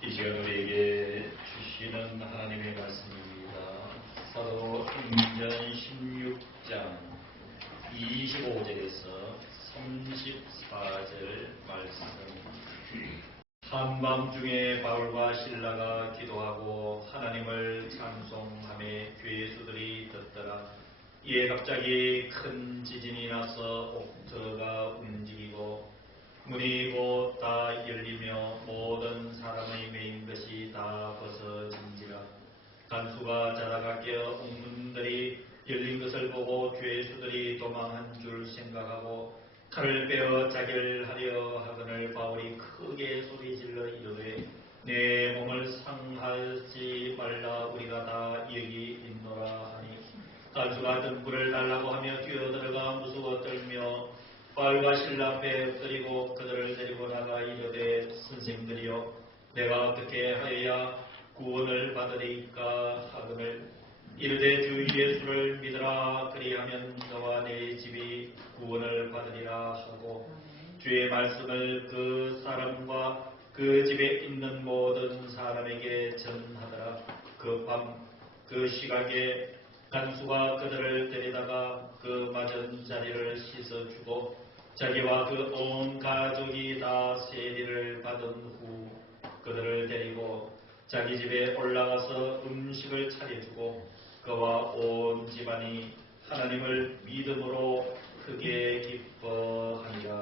이 시간 우리에게 주시는 하나님의 말씀입니다. 사도 행전 16장 25절에서 34절 말씀. 한밤중에 바울과 신라가 기도하고 하나님을 찬송함에 괴수들이 듣더라. 이에 갑자기 큰 지진이 나서 옥터가 움직이고 문이 곧 다 열리며 모든 사람의 메인 것이 다 벗어진지라. 간수가 자다가 깨어 옥문들이 열린 것을 보고 죄수들이 도망한 줄 생각하고 칼을 빼어 자결하려 하거늘 바울이 크게 소리질러 이르되 내 몸을 상하지 말라 우리가 다 여기 있노라 하니 간수가 등불을 달라고 하며 뛰어들어가 무서워 떨며 바울과 신라 앞에 엎드리고 그들을 데리고 나가 이르되 선생들이여 내가 어떻게 하여야 구원을 받으리까 하거늘 이르되 주 예수를 믿으라 그리하면 너와 내 집이 구원을 받으리라 하고 주의 말씀을 그 사람과 그 집에 있는 모든 사람에게 전하더라 그 밤 그 시각에 간수가 그들을 데리다가 그 맞은 자리를 씻어주고 자기와 그 온 가족이 다 세리를 받은 후 그들을 데리고 자기 집에 올라가서 음식을 차려주고 그와 온 집안이 하나님을 믿음으로 크게 기뻐하니라.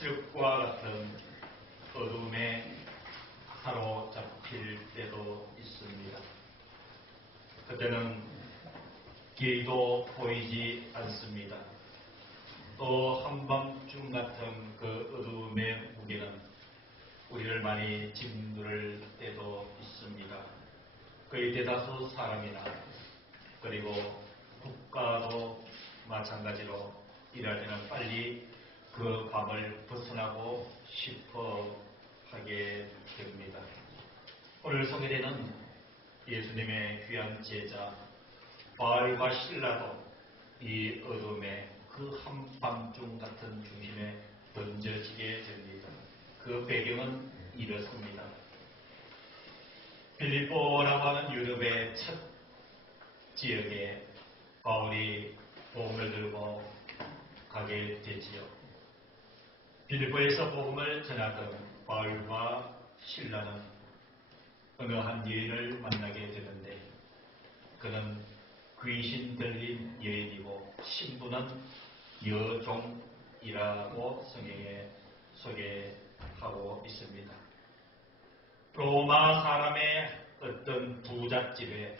칠흑과 같은 어둠에 사로잡힐 때도 있습니다. 그때는 길도 보이지 않습니다. 또 한밤중 같은 그 어둠의 무게는 우리를 많이 짓누를 때도 있습니다. 거의 대다수 사람이나 그리고 국가도 마찬가지로 일할 때는 빨리 그 밤을 벗어나고 싶어 하게 됩니다. 오늘 소개되는 예수님의 귀한 제자 바알과 신라도 이 어둠의 그 한밤중 같은 중심에 던져지게 됩니다. 그 배경은 이렇습니다. 빌리포라고 하는 유럽의 첫 지역에 바울이 복음을 들고 가게 되지요. 빌리포에서 복음을 전하던 바울과 신라는 어느 한 여인을 만나게 되는데 그는 귀신 들린 여인이고 신부는 여종이라고 성경에 소개되어 하고 있습니다. 로마 사람의 어떤 부잣집의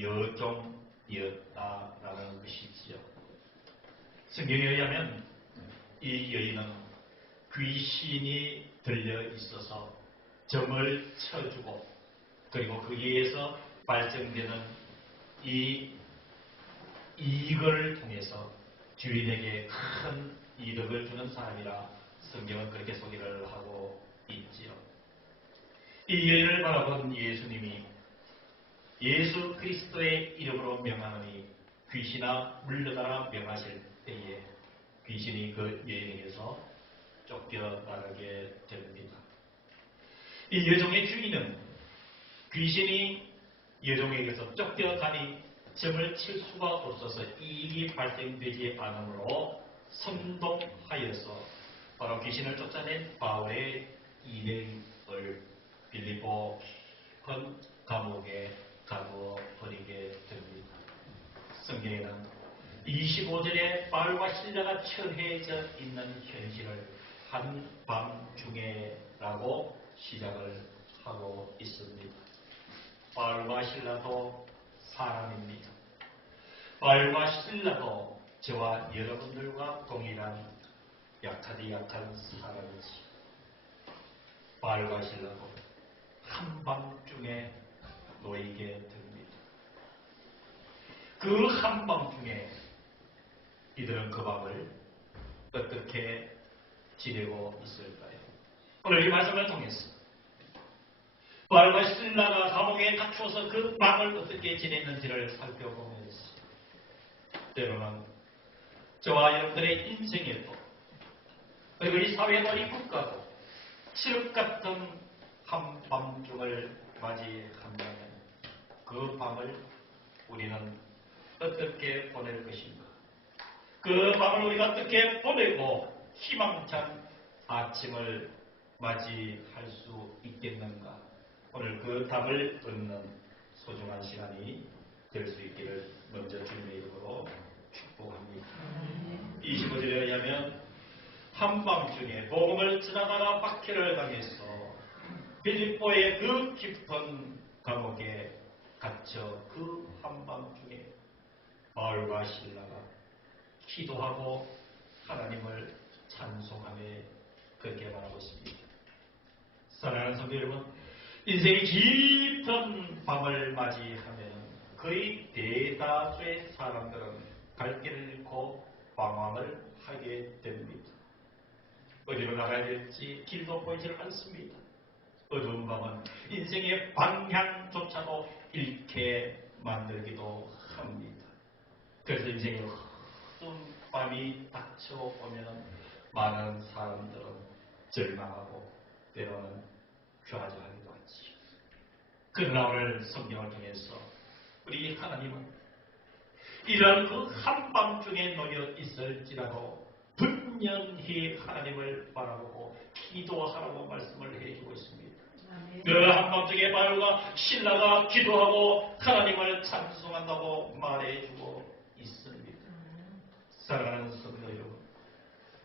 여종이었다라는 것이지요. 성경에 의하면 이 여인은 귀신이 들려 있어서 점을 쳐주고 그리고 거기에서 발생되는 이 이익을 통해서 주인에게 큰 이득을 주는 사람이라 성경은 그렇게 소개를 하고 있지요. 이 여인을 바라본 예수님이 예수 그리스도의 이름으로 명하노니 귀신아 물러가라 명하실 때에 귀신이 그 여인에게서 쫓겨나가게 됩니다. 이 여종의 주인은 귀신이 여종에게서 쫓겨가니 점을 칠 수가 없어서 이익이 발생되지 않으므로 선동하여서 바로 귀신을 쫓아낸 바울의 일행을 빌리보 큰 감옥에 가두어 버리게 됩니다. 성경에는 25절에 바울과 신라가 처해져 있는 현실을 한밤중에라고 시작을 하고 있습니다. 바울과 신라도 사람입니다. 바울과 신라도 저와 여러분들과 동일한 약하디 약한 사람이지. 바울과 신라도 한밤중에 놓이게 됩니다. 그 한밤중에 이들은 그 밤을 어떻게 지내고 있을까요? 오늘 이 말씀을 통해서 바울과 신라가 감옥에 갇혀서 그 밤을 어떻게 지냈는지를 살펴보면서 때로는 저와 여러분들의 인생에도 그리고 이 사회와 이 국가도 칠흑 같은 한밤중을 맞이한다면 그 밤을 우리는 어떻게 보낼 것인가? 그 밤을 우리가 어떻게 보내고 희망찬 아침을 맞이할 수 있겠는가? 오늘 그 답을 얻는 소중한 시간이 될 수 있기를 먼저 주님의 이름으로 축복합니다. 25절에 의하면 한밤중에 복음을 지나가다 박해를 당해서 빌립보의 그 깊은 감옥에 갇혀 그 한밤중에 바울과 신라가 기도하고 하나님을 찬송하며 그렇게 말하고 있습니다. 사랑하는 성도 여러분, 인생이 깊은 밤을 맞이하면 거의 대다수의 사람들은 갈 길을 잃고 방황을 하게 됩니다. 어디로 나가야 될지 길도 보이질 않습니다. 어두운 밤은 인생의 방향조차도 잃게 만들기도 합니다. 그래서 인생의 어두운 밤이 닥쳐오면 많은 사람들은 절망하고 때로는 좌절하기도 하지. 그러나 오늘 성경을 통해서 우리 하나님은 이런 그 한밤중에 놓여 있을지라도 분명히 하나님을 바라보고 기도하라고 말씀을 해주고 있습니다. 그 한밤중에 바울과 신라가 기도하고 하나님을 찬송한다고 말해주고 있습니다. 사랑하는 성도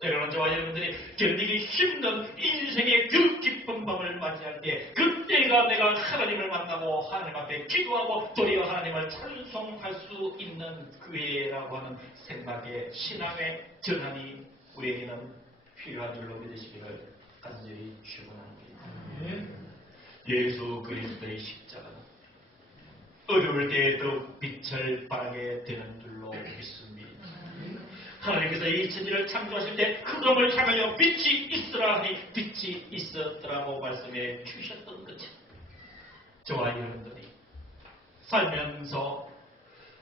때로는 저와 여러분들이 견디기 힘든 인생의 그 깊은 밤을 맞이할 때 그때가 내가 하나님을 만나고 하나님 앞에 기도하고 도리어 하나님을 찬송할 수 있는 기회라고 하는 생각에 신앙의 전환이 우리에게는 필요한 줄로 믿으시기를 간절히 축원합니다. 예수 그리스도의 십자가는 어려울 때 더욱 빛을 발하게 되는 줄로 믿습니다. 하나님께서 이 천지를 창조하실 때 흑암을 향하여 빛이 있으라 하니 빛이 있었더라고 말씀해 주셨던 것처럼 저와 여러분들이 살면서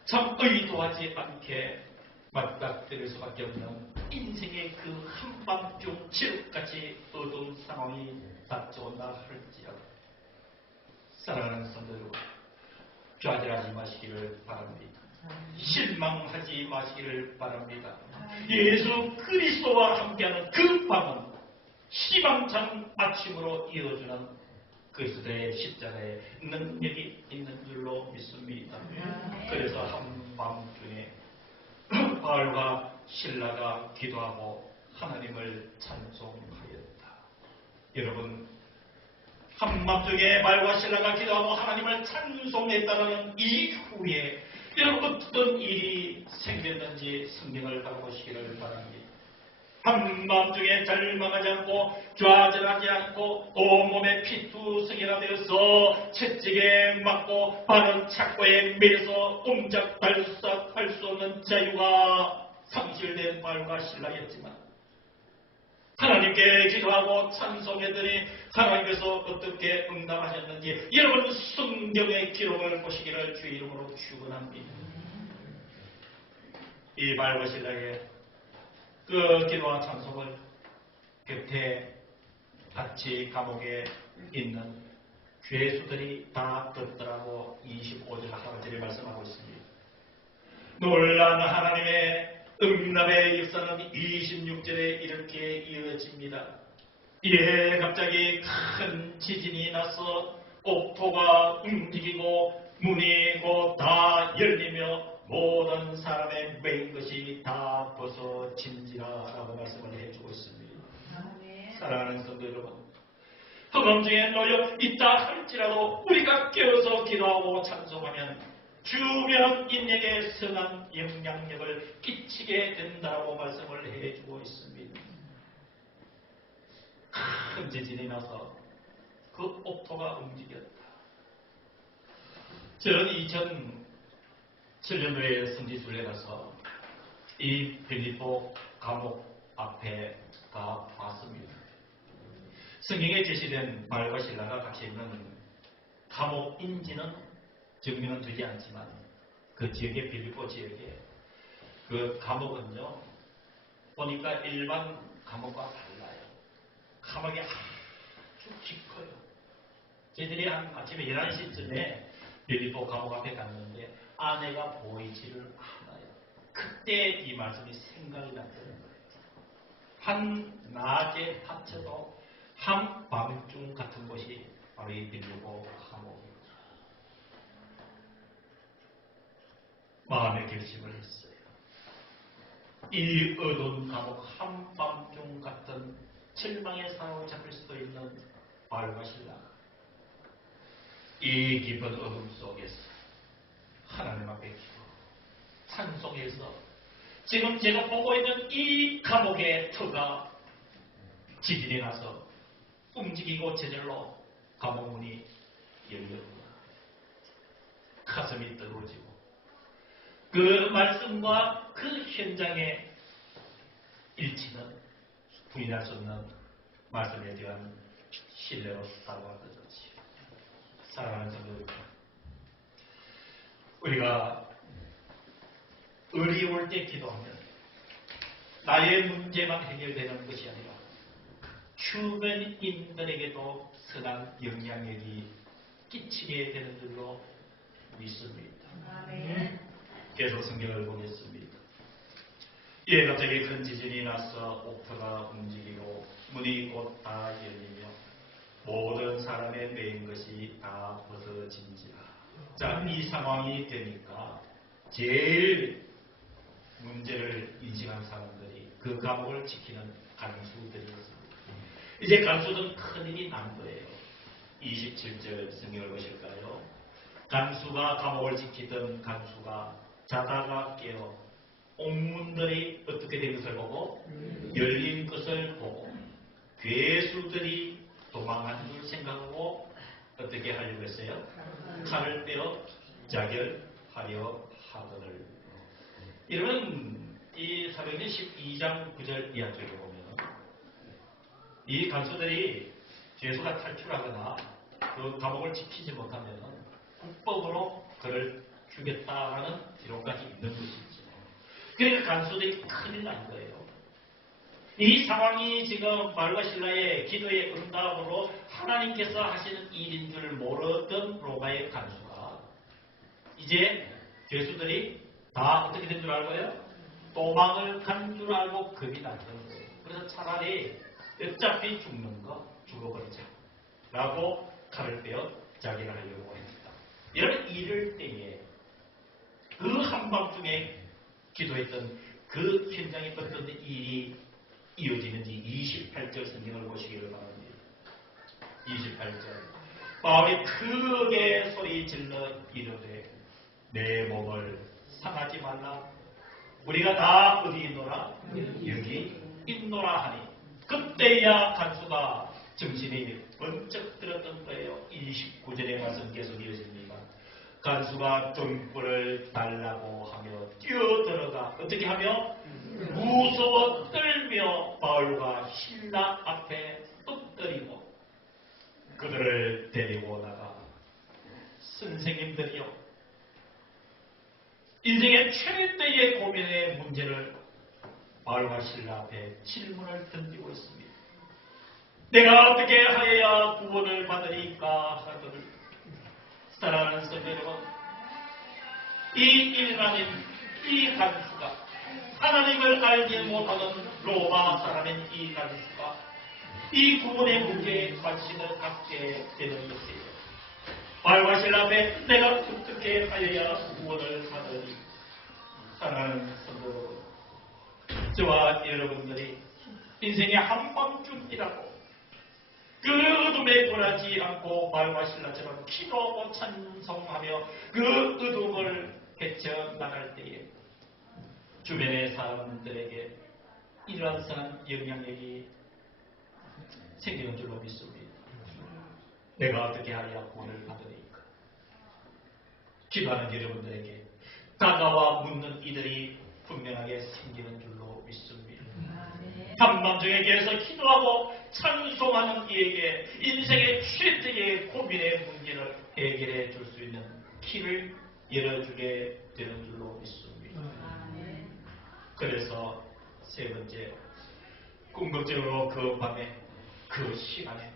참 의도하지 않게 맞닥뜨릴 수밖에 없는 인생의 그 한밤중 지옥같이 어두운 상황이 닥쳐온다 할지라도 사랑하는 성도 여러분 좌절하지 마시기를 바랍니다. 실망하지 마시기를 바랍니다. 예수 그리스도와 함께하는 그 밤은 희망찬 아침으로 이어주는 그리스도의 십자가에 능력이 있는 줄로 믿습니다. 그래서 한밤중에 바울과 신라가 기도하고 하나님을 찬송하였다. 여러분 한밤중에 말과 신라가 기도하고 하나님을 찬송했다는 이후에 여러분 어떤 일이 생겼는지 성경을 바라보시기를 바랍니다. 한밤중에 절망하지 않고 좌절하지 않고 온몸에 피투성이가 되어서 채찍에 맞고 바른 착고에 매서 옴짝달싹할 수 없는 자유가 상실된 말과 신라였지만 하나님께 기도하고 찬송했더니 하나님께서 어떻게 응답하셨는지 여러분 성경의 기록을 보시기를 주의 이름으로 축원합니다. 이 말과 신라의 그 기도와 찬송을 곁에 같이 감옥에 있는 죄수들이 다 듣더라고 25절 하반절에 말씀하고 있습니다. 놀란 하나님의 응답의 역사는 26절에 이렇게 이어집니다. 예, 갑자기 큰 지진이 나서 옥토가 움직이고 문이 곧 다 열리며 모든 사람의 매인 것이 다 벗어진지라라고 말씀을 해주고 있습니다. 사랑하는 성도 여러분, 중에 놓여 있다 할지라도 우리가 깨어서 기도하고 찬송하면 주변 인에게 선한 영향력을 끼치게 된다고 말씀을 해주고 있습니다. 큰 지진이 나서 그 옥토가 움직였다. 저는 2007년도에 성지순례 가서 이 빌리포 감옥 앞에 가 봤습니다. 성경에 제시된 말과 신라가 같이 있는 감옥인지는 증명은 되지 않지만 그 지역의 빌리포 지역에 그 감옥은요 보니까 일반 감옥과 달라요. 감옥이 아주 깊어요. 저희들이 한 아침에 11시쯤에 빌리포 감옥 앞에 갔는데 아내가 보이지를 않아요. 그때 이 말씀이 생각이 났다는 거예요. 한 낮에 합쳐도 한 밤중 같은 곳이 바로 이 빌리포 감옥입니다. 마음의 결심을 했어요. 이 어두운 감옥 한밤중 같은 절망에 사로잡힐 수도 있는 말과 신랑 이 깊은 어둠 속에서 하나님 앞에 기도 찬송해서 지금 제가 보고 있는 이 감옥의 터가 지진이 나서 움직이고 제절로 감옥 문이 열렸구나. 가슴이 떨어지고 그 말씀과 그 현장의 일치는 부인할 수 없는 말씀에 대한 신뢰로 다가왔던 것이 사랑하는 여러분 우리가 어려울 때 기도하면 나의 문제만 해결되는 것이 아니라 주변인들에게도 선한 영향력이 끼치게 되는 줄로 믿습니다. 계속 성경을 보겠습니다. 예, 갑자기 큰 지진이 나서 옥터가 움직이고 문이 곧 다 열리며 모든 사람의 매인 것이 다 벗어진지라. 자, 이 상황이 되니까 제일 문제를 인식한 사람들이 그 감옥을 지키는 간수들이었습니다. 이제 간수들은 큰일이 난 거예요. 27절 성경을 보실까요? 간수가 감옥을 지키던 간수가 자다가 깨어 옥문들이 어떻게 된 것을 보고 열린 것을 보고 괴수들이 도망한 줄 생각하고 어떻게 하려고 했어요? 칼을 빼어 자결하려 하거늘 이러면 이 사도행전 12장 9절 이하 쪽에 보면 이 간수들이 죄수가 탈출하거나 그 감옥을 지키지 못하면 국법으로 그를 주겠다라는 기록까지 있는 것이죠. 그러니까 간수들이 큰일 난 거예요. 이 상황이 지금 말과 신라의 기도의 응답으로 하나님께서 하시는 일인 줄 모르던 로마의 간수가 이제 죄수들이 다 어떻게 된 줄 알고요? 도망을 간 줄 알고 겁이 났던 거예요. 그래서 차라리 어차피 죽는 거 죽어버리자. 라고 칼을 빼어 자기를 하려고 했다. 이런 일을 때에 그 한밤중에 기도했던 그 현장에 어떤 일이 이어지는지 28절 성경을 보시기를 바랍니다. 28절. 바울이 크게 소리 질러 이르되 내 몸을 상하지 말라. 우리가 다 어디 있노라? 여기 있노라 하니 그때야 간수가 정신이 번쩍 들었던 거예요. 29절의 말씀 계속 이어집니다 간수가 등불을 달라고 하며 뛰어들어가. 어떻게 하며? 무서워 떨며 바울과 신라 앞에 엎드리고 그들을 데리고 나가. 선생님들이요 인생의 최대의 고민의 문제를 바울과 신라 앞에 질문을 던지고 있습니다. 내가 어떻게 하여야 구원을 받으리까 하더니 여러분 이 일하는 이 간수가 하나님을 알지 못하는 로마 사람인 이 간수가 이 구원의 문제에 관심을 갖게 되는 것이에요. 신라 앞에 내가 어떻게 하여야 구원을 받으리 사랑하는 성도 저와 여러분들이 인생의 한밤중이라고 그 어둠에 굴하지 않고 바울과 신라처럼 기도하고 찬송하며 그 어둠을 헤쳐나갈 때에 주변의 사람들에게 일어선 영향력이 생기는 줄로 믿습니다. 내가 어떻게 하여야 구원을 받으리까? 기도하는 여러분들에게 다가와 묻는 이들이 분명하게 생기는 줄로 믿습니다. 계속 기도하고 찬송하는 이에게 인생의 최대의 고민의 문제를 해결해 줄 수 있는 길을 열어주게 되는 줄로 믿습니다. 그래서 세 번째 궁극적으로 그 밤에 그 시간에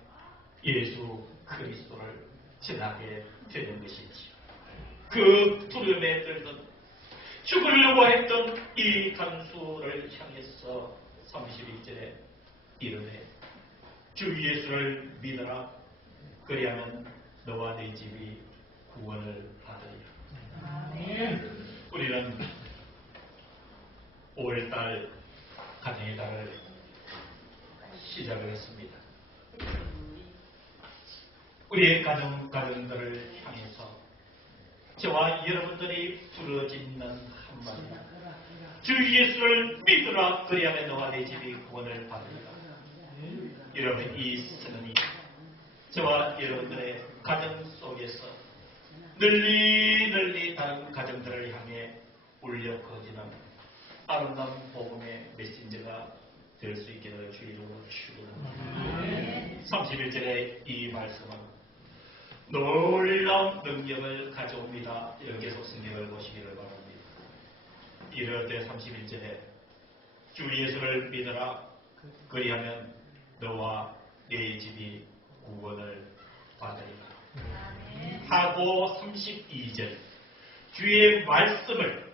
예수 그리스도를 전하게 되는 것이지요. 그 두려움에 들던 죽으려고 했던 이 간수를 향해서 31절에 이르되 주 예수를 믿어라 그리하면 너와 네 집이 구원을 받으리라. 우리는 5월달 가정의 달을 시작을 했습니다. 우리의 가정, 가정들을 향해서 저와 여러분들이 부러짓는 한마디 주 예수를 믿으라 그리하면 너와 내 집이 구원을 받으리라. 여러분 이 선언이 저와 여러분들의 가정 속에서 널리 널리 다른 가정들을 향해 울려 퍼지는 아름다운 복음의 메신저가 될 수 있기를 주 이름으로 축원합니다. 31절의 이 말씀은 놀라운 능력을 가져옵니다. 계속 성경을 보시기를 바랍니다. 이럴 때 31절에 주 예수를 믿어라 그리하면 너와 네 집이 구원을 받으리라. 하고 32절 주의 말씀을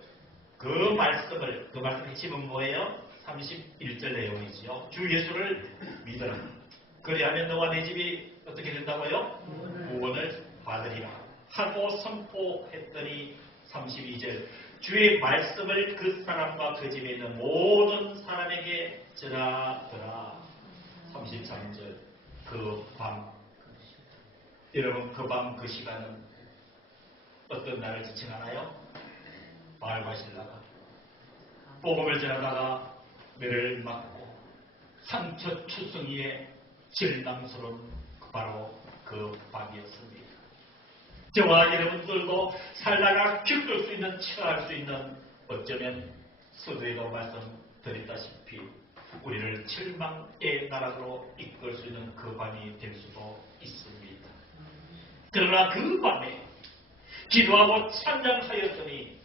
그 말씀을 그 말씀의 핵심은 뭐예요? 31절 내용이지요. 주 예수를 믿어라. 그리하면 너와 네 집이 어떻게 된다고요? 구원을 받으리라. 하고 선포했더니 32절 주의 말씀을 그 사람과 그 집에 있는 모든 사람에게 전하더라. 33절 그 밤 여러분 그 밤그 시간은 어떤 날을 지칭하나요? 신라가 복음을 전하다가 매를 맞고 상처 추승이에 절망스러운 바로 그 밤이었습니다. 저와 여러분들도 살다가 겪을 수 있는, 처할 수 있는 어쩌면 서두에도 말씀드렸다시피 우리를 절망의 나라로 이끌 수 있는 그 밤이 될 수도 있습니다. 그러나 그 밤에 기도하고 찬양하였더니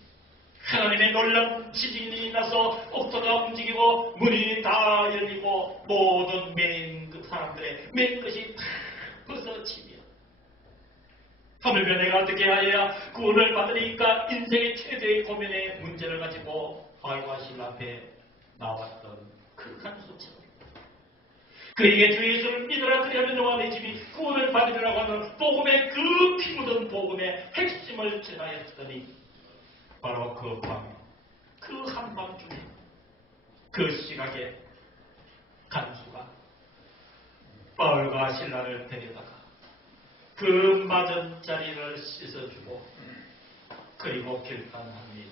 하나님의 놀라운 지진이 나서 옥토가 움직이고 문이 다 열리고 모든 맨 사람들의 맨 것이 다 벗어지며 하물며 내가 어떻게 하여야 구원을 받으니까? 인생의 최대의 고민의 문제를 가지고 바울과 신 앞에 나왔던 그 간수처럼. 그에게 주 예수를 믿으라 그리하면 너와 내 집이 구원을 받으리라고 하는 복음의 그 피 묻은 복음의 핵심을 전하였더니 바로 그 밤, 그 한밤중에 그 시각에 간수가 바울과 신라를 데려다가 그 맞은 자리를 씻어주고 그리고 결단합니다.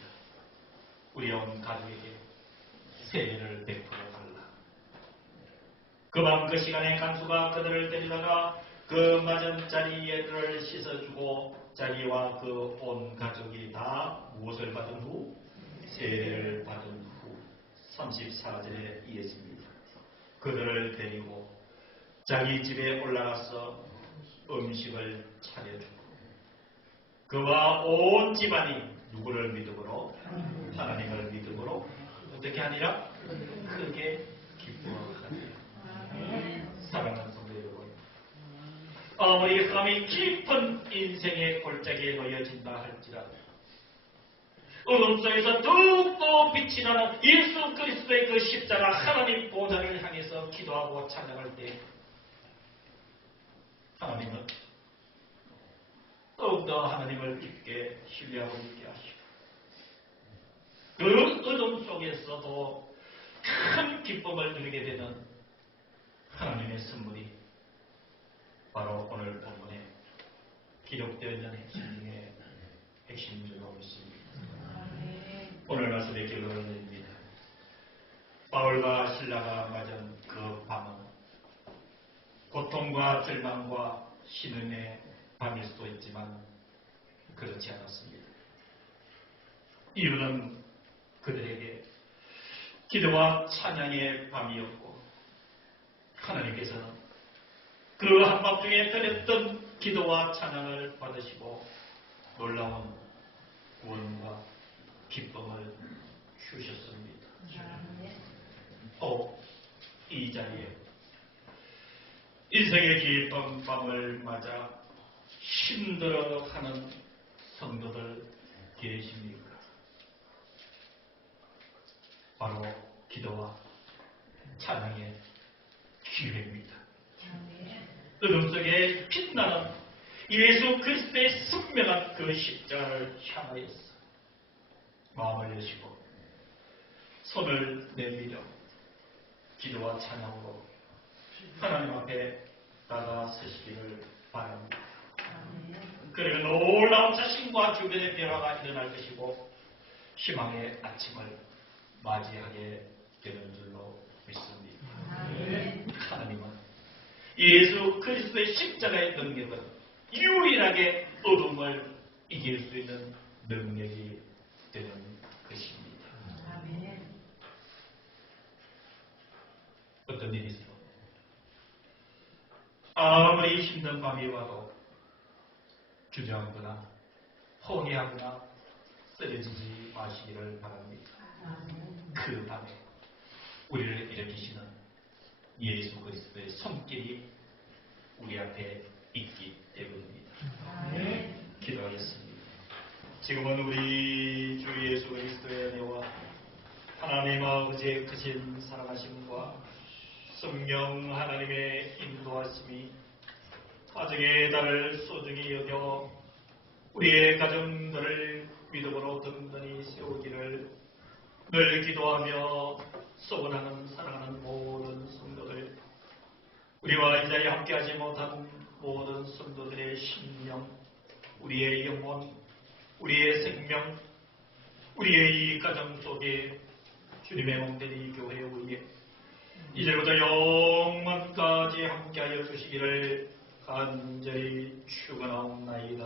우리 온 가족에게 세례를 베풀어 달라. 그밤 그 시간에 간수가 그들을 데리다가 그 맞은 자리를 씻어주고 자기와 그 온 가족이 다 무엇을 받은 후 세례를 받은 후 34절에 이어집니다. 그들을 데리고 자기 집에 올라가서 음식을 차려주고 그와 온 집안이 누구를 믿음으로 하나님을 믿음으로 어떻게 하니라? 크게 기뻐하니라. 사랑하는 성도 여러분 아무리 사람이 깊은 인생의 골짜기에 놓여진다 할지라도 어둠 속에서 더욱더 빛이 나는 예수 그리스도의 그 십자가 하나님 보좌를 향해서 기도하고 찬양할 때 하나님은 더욱더 하나님을 깊게 신뢰하고 있게 하시고 그 어둠 속에서도 큰 기쁨을 누리게 되는 하나님의 선물이 바로 오늘 본문에 기록되어 있는 핵심 중에 핵심 중으로 있습니다. 오늘 말씀의 결론을 내립니다. 바울과 신라가 맞은 그 밤은 고통과 절망과 신음의 밤일 수도 있지만 그렇지 않았습니다. 이유는 그들에게 기도와 찬양의 밤이었고 하나님께서는 그 한밤중에 드렸던 기도와 찬양을 받으시고 놀라운 구원과 기쁨을 주셨습니다. 또 이 자리에 인생의 깊은 밤을 맞아 힘들어하는 성도들 계십니까? 바로 기도와 찬양의 기회입니다. 어둠 속에 빛나는 예수 그리스도의 선명한 그 십자가를 향하여서 마음을 여시고 손을 내밀어 기도와 찬양으로 하나님 앞에 나가서시기를 바랍니다. 그리고 놀라운 자신과 주변의 변화가 일어날 것이고 희망의 아침을 맞이하게 되는 줄로 믿습니다. 하나님은 예수 그리스도의 십자가의 능력은 유일하게 어둠을 이길 수 있는 능력이 되는 것입니다. 어떤 일이 있어? 아무리 힘든 밤이 와도 주저하거나 포기하거나 쓰러지지 마시기를 바랍니다. 그 밤에 우리를 일으키시는 예수 그리스도의 손길이 우리 앞에 있기 때문입니다. 기도하겠습니다. 지금은 우리 주 예수 그리스도의 은혜와 하나님 아버지의 크신 사랑하심과 성령 하나님의 인도하심이 가정의 달을 소중히 여겨 우리의 가정들을 믿음으로 든든히 세우기를 늘 기도하며 소원하는 사랑하는 모든 성도들 우리와 이 자리에 함께하지 못한 모든 성도들의 심령 우리의 영혼 우리의 생명 우리의 이 가정 속에 주님의 몸된 이 교회 위에 이제부터 영원까지 함께하여 주시기를 간절히 축원하옵나이다.